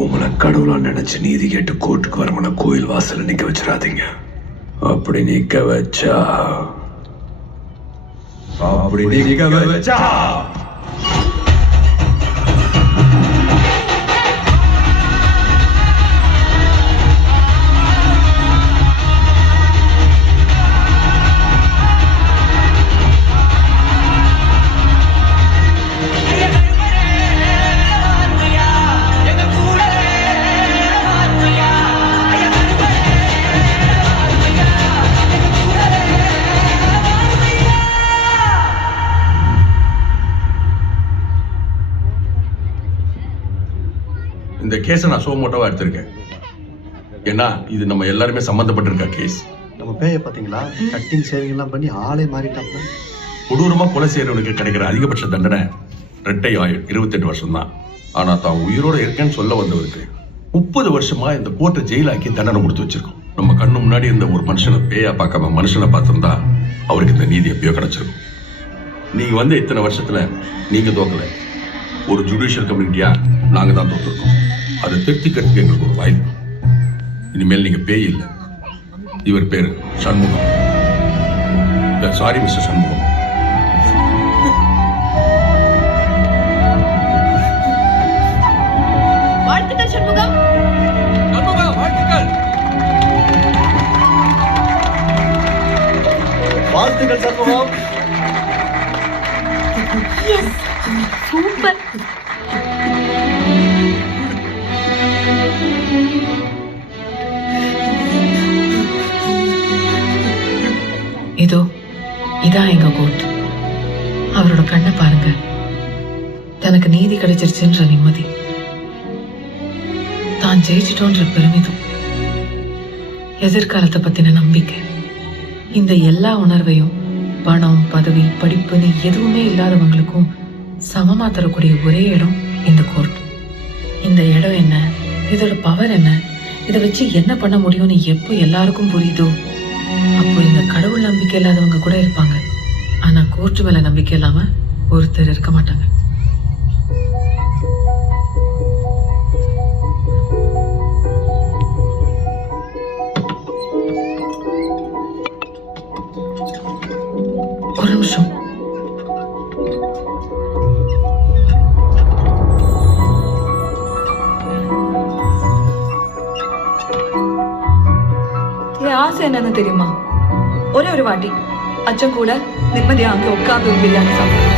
உங்களை கடவுளா நினைச்சு நீதி கேட்டு கோர்ட்டுக்கு வரவன கோயில் வாசல்ல நிக்க வச்சிடாதீங்க. அப்படி நிக்க வச்சா இந்த கேஸை நான் சோமோட்டோவா எடுத்திருக்கேன். ஏன்னா இது நம்ம எல்லாருமே சம்பந்தப்பட்டிருக்க கேஸ். நம்ம பேய பாத்தீங்களா, கட்டிங் சேவிங் எல்லாம் பண்ணி ஆளே மாறிட்டாங்க. கொடூரமா கொலை செய்யறவனுக்கு கிடைக்கிற அதிகபட்ச தண்டனை ரெட்டை ஆயுள் 28 வருஷம் தான். ஆனா தான் உயிரோட இருக்கேன்னு சொல்ல வந்தவருக்கு 30 வருஷமா இந்த கோர்ட்டை ஜெயிலாக்கி தண்டனை கொடுத்து வச்சிருக்கோம். நம்ம கண்ணு முன்னாடி இந்த ஒரு மனுஷனை பேயா பார்க்காம மனுஷனை பார்த்திருந்தா அவருக்கு இந்த நீதி எப்பயோ கிடைச்சிருக்கும். நீங்க வந்து இத்தனை வருஷத்துல நீங்க தோக்கல, ஒரு ஜுடிஷியல் கம்யூனிட்டியா நாங்க தான் தோத்துருக்கோம். அதை திருத்திக்கிறதுக்கு எங்களுக்கு ஒரு வாய்ப்பு. இனிமேல் நீங்க பேய் இல்லை, இவர் பேரு சண்முகம். Sorry mister Shanmugam. வாழ்த்துக்கள் சண்முகம். வாழ்த்துக்கள். வாழ்த்துக்கள் சண்முகம். சூப்பர். இதோ இதான் எங்க கோர்ட். அவரோட கண்ணை பாருங்க. தனக்கு நீதி கிடைச்சிருச்சுன்ற நிம்மதி, தான் ஜெயிச்சிட்டோன்ற பெருமிதம், எதிர்காலத்தை பத்தின நம்பிக்கை, இந்த எல்லா உணர்வையும் பணம், பதவி, படிப்புன்னு எதுவுமே இல்லாதவங்களுக்கும் சமமா தரக்கூடிய ஒரே இடம் இந்த கோர்ட். இந்த இடம் என்ன, இதோட பவர் என்ன, இதை வச்சு என்ன பண்ண முடியும்னு எப்போ எல்லாருக்கும் புரியுதோ அப்போ இந்த கடவுள் நம்பிக்கை இல்லாதவங்க கூட இருப்பாங்க. ஆனா கோர்ட்டு மேல நம்பிக்கை இல்லாம ஒருத்தர் இருக்க மாட்டாங்க. ஒரு நிமிஷம். ஆசை என்னன்னு தெரியுமா? ஒரே ஒரு வாட்டி அச்சம் கூட நிம்மதியா அங்க உட்காந்து ஒரு பிரியாணி சாப்பிடும்.